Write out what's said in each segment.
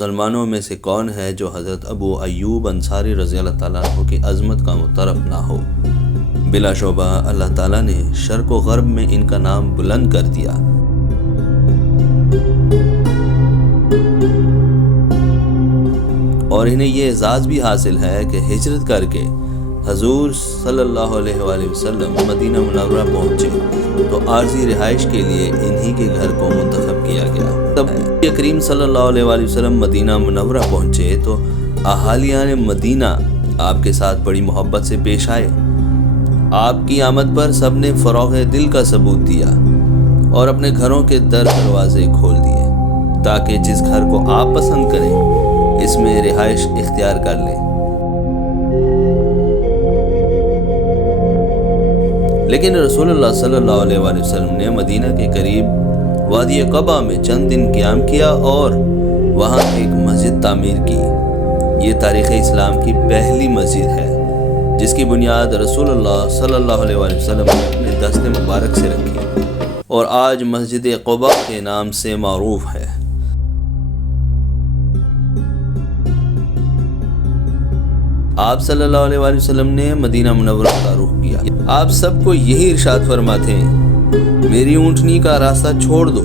مسلمانوں میں سے کون ہے جو حضرت ابو ایوب انصاری رضی اللہ تعالیٰ عنہ کی عظمت کا مترف نہ ہو؟ بلا شبہ اللہ تعالیٰ نے شرق و غرب میں ان کا نام بلند کر دیا۔ اور انہیں یہ اعزاز بھی حاصل ہے کہ ہجرت کر کے حضور صلی اللہ علیہ وآلہ وسلم مدینہ منورہ پہنچے تو عارضی رہائش کے لیے انہی کے گھر کو منتخب کیا گیا۔ تب نبی کریم صلی اللہ علیہ وآلہ وسلم مدینہ منورہ پہنچے تو اہالیان مدینہ آپ کے ساتھ بڑی محبت سے پیش آئے۔ آپ کی آمد پر سب نے فروغ دل کا ثبوت دیا اور اپنے گھروں کے دروازے کھول دیے تاکہ جس گھر کو آپ پسند کریں اس میں رہائش اختیار کر لیں۔ لیکن رسول اللہ صلی اللہ علیہ وآلہ وسلم نے مدینہ کے قریب وادی قبا میں چند دن قیام کیا اور وہاں ایک مسجد تعمیر کی۔ یہ تاریخ اسلام کی پہلی مسجد ہے جس کی بنیاد رسول اللہ صلی اللہ علیہ وآلہ وسلم نے اپنے دست مبارک سے رکھی اور آج مسجد قبا کے نام سے معروف ہے۔ آپ صلی اللہ علیہ وآلہ وسلم نے مدینہ منورہ کا رخ کیا۔ آپ سب کو یہی ارشاد فرماتے ہیں، میری اونٹنی کا راستہ چھوڑ دو،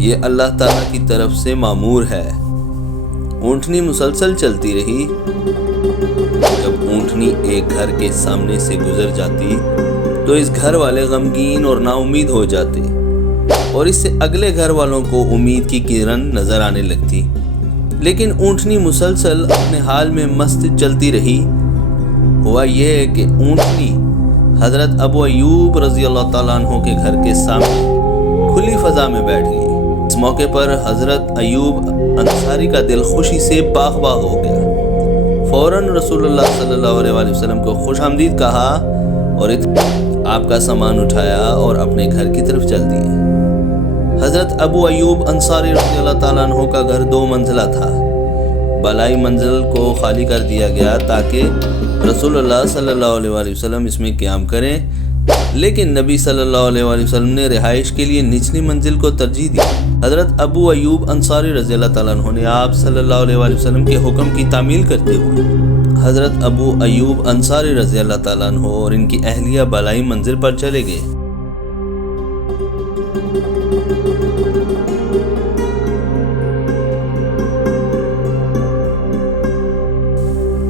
یہ اللہ تعالیٰ کی طرف سے مامور ہے۔ اونٹنی مسلسل چلتی رہی۔ جب اونٹنی ایک گھر کے سامنے سے گزر جاتی تو اس گھر والے غمگین اور نا امید ہو جاتے اور اس سے اگلے گھر والوں کو امید کی کرن نظر آنے لگتی۔ لیکن اونٹنی مسلسل اپنے حال میں مست چلتی رہی۔ ہوا یہ کہ اونٹنی حضرت ابو ایوب رضی اللہ تعالیٰ عنہ کے گھر کے سامنے کھلی فضا میں بیٹھ گئی۔ اس موقع پر حضرت ایوب انصاری کا دل خوشی سے باغ باغ ہو گیا۔ فوراً رسول اللہ صلی اللہ علیہ وآلہ وسلم کو خوش آمدید کہا اور آپ کا سامان اٹھایا اور اپنے گھر کی طرف چل دیے۔ حضرت ابو ایوب انصاری رضی اللہ تعالیٰ عنہ کا گھر 2 منزلہ تھا۔ بالائی منزل کو خالی کر دیا گیا تاکہ رسول اللہ صلی اللہ علیہ وآلہ وسلم اس میں قیام کریں، لیکن نبی صلی اللہ علیہ وآلہ وسلم نے رہائش کے لیے نچلی منزل کو ترجیح دی۔ حضرت ابو ایوب انصاری رضی اللہ تعالیٰ عنہ نے آپ صلی اللہ علیہ وآلہ وسلم کے حکم کی تعمیل کرتے ہوئے حضرت ابو ایوب انصاری رضی اللہ تعالیٰ عنہ اور ان کی اہلیہ بالائی منزل پر چلے گئے۔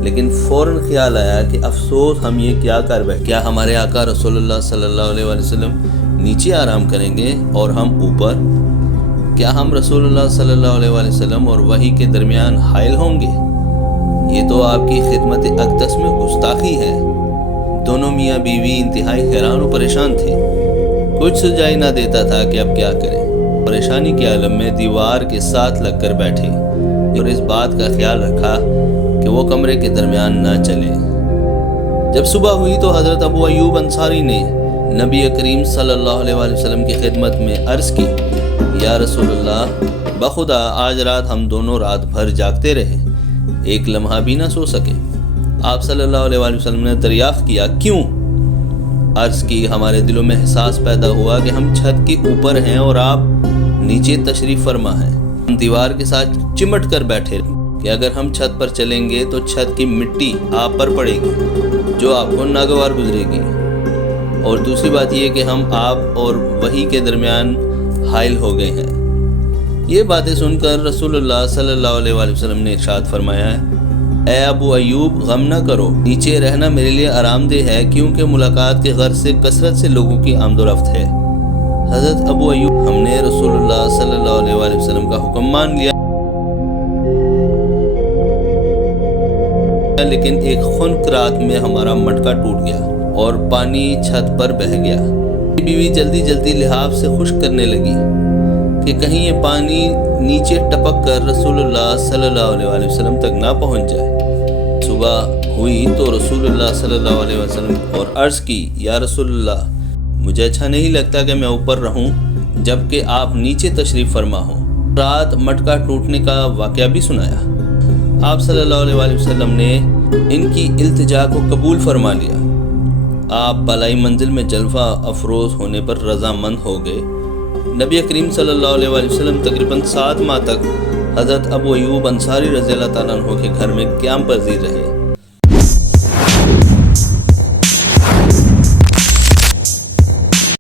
لیکن فوراً خیال آیا کہ افسوس، ہم یہ کیا کر بیٹھے، کیا ہمارے آقا رسول اللہ صلی اللہ علیہ وآلہ وسلم نیچے آرام کریں گے اور ہم اوپر؟ کیا ہم رسول اللہ صلی اللہ علیہ وآلہ وسلم اور وحی کے درمیان حائل ہوں گے؟ یہ تو آپ کی خدمت اقدس میں گستاخی ہے۔ دونوں میاں بیوی انتہائی حیران و پریشان تھے، کچھ سجائی نہ دیتا تھا کہ اب کیا کریں۔ پریشانی کے عالم میں دیوار کے ساتھ لگ کر بیٹھے اور اس بات کا خیال رکھا کہ وہ کمرے کے درمیان نہ چلے۔ جب صبح ہوئی تو حضرت ابو ایوب انصاری نے نبی کریم صلی اللہ علیہ وآلہ وسلم کی خدمت میں عرض کی، یا رسول اللہ، بخدا آج رات ہم دونوں رات بھر جاگتے رہے، ایک لمحہ بھی نہ سو سکے۔ آپ صلی اللہ علیہ وآلہ وسلم نے دریافت کیا، کیوں؟ عرض کی، ہمارے دلوں میں احساس پیدا ہوا کہ ہم چھت کے اوپر ہیں اور آپ نیچے تشریف فرما ہیں۔ ہم دیوار کے ساتھ چمٹ کر بیٹھے کہ اگر ہم چھت پر چلیں گے تو چھت کی مٹی آپ پر پڑے گی جو آپ کو ناگوار گزرے گی، اور دوسری بات یہ کہ ہم آپ اور وحی کے درمیان حائل ہو گئے ہیں۔ یہ باتیں سن کر رسول اللہ صلی اللہ علیہ وآلہ وسلم نے ارشاد فرمایا، اے ابو ایوب، غم نہ کرو، نیچے رہنا میرے لیے آرام دہ ہے، کیونکہ ملاقات کے غرض سے کثرت سے لوگوں کی آمد و رفت ہے۔ حضرت ابو ایوب، ہم نے رسول اللہ صلی اللہ علیہ وآلہ وسلم کا حکم مان لیا، لیکن ایک خنک رات میں ہمارا مٹکا ٹوٹ گیا اور پانی چھت پر بہہ گیا۔ بیوی جلدی جلدی لحاف سے خشک کرنے لگی کہ کہیں یہ پانی نیچے ٹپک کر رسول اللہ صلی اللہ علیہ وآلہ وسلم تک نہ پہنچ جائے۔ صبح ہوئی تو رسول اللہ صلی اللہ علیہ وسلم اور عرض کی، یا رسول اللہ، مجھے اچھا نہیں لگتا کہ میں اوپر رہوں جبکہ آپ نیچے تشریف فرما ہوں۔ رات مٹکا ٹوٹنے کا واقعہ بھی سنایا۔ آپ صلی اللہ علیہ وآلہ وسلم نے ان کی التجا کو قبول فرما لیا۔ آپ بالائی منزل میں جلوہ افروز ہونے پر رضامند ہو گئے۔ نبی کریم صلی اللہ علیہ وآلہ وسلم تقریباً 7 ماہ تک حضرت ابو ایوب انصاری رضی اللہ تعالیٰ عنہ کے گھر میں قیام پذیر رہے